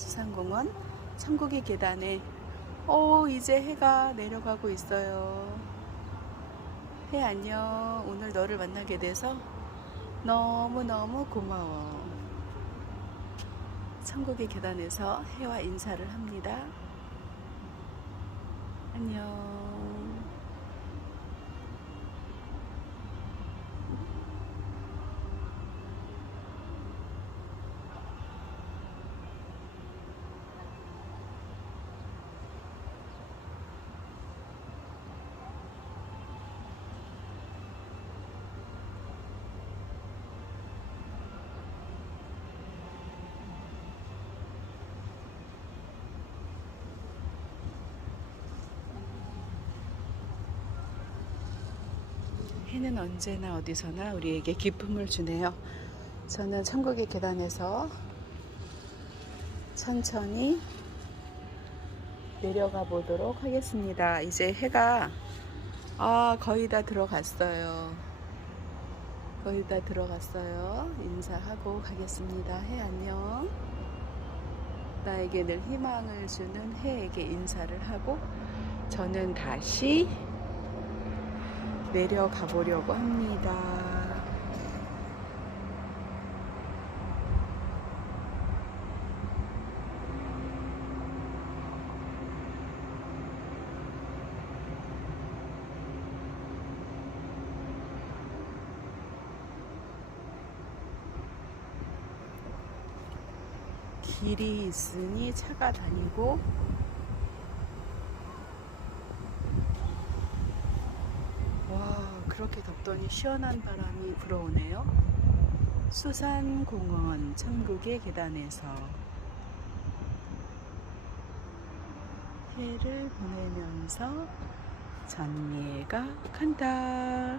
수산공원 천국의 계단에 오 이제 해가 내려가고 있어요. 해 안녕. 오늘 너를 만나게 돼서 너무너무 고마워. 천국의 계단에서 해와 인사를 합니다. 안녕. 해는 언제나 어디서나 우리에게 기쁨을 주네요. 저는 천국의 계단에서 천천히 내려가 보도록 하겠습니다. 이제 해가 아, 거의 다 들어갔어요. 거의 다 들어갔어요. 인사하고 가겠습니다. 해 안녕. 나에게 늘 희망을 주는 해에게 인사를 하고 저는 다시 내려가 보려고 합니다. 길이 있으니 차가 다니고 와 그렇게 덥더니 시원한 바람이 불어오네요. 수산공원 천국의 계단에서 해를 보내면서 전미애가 간다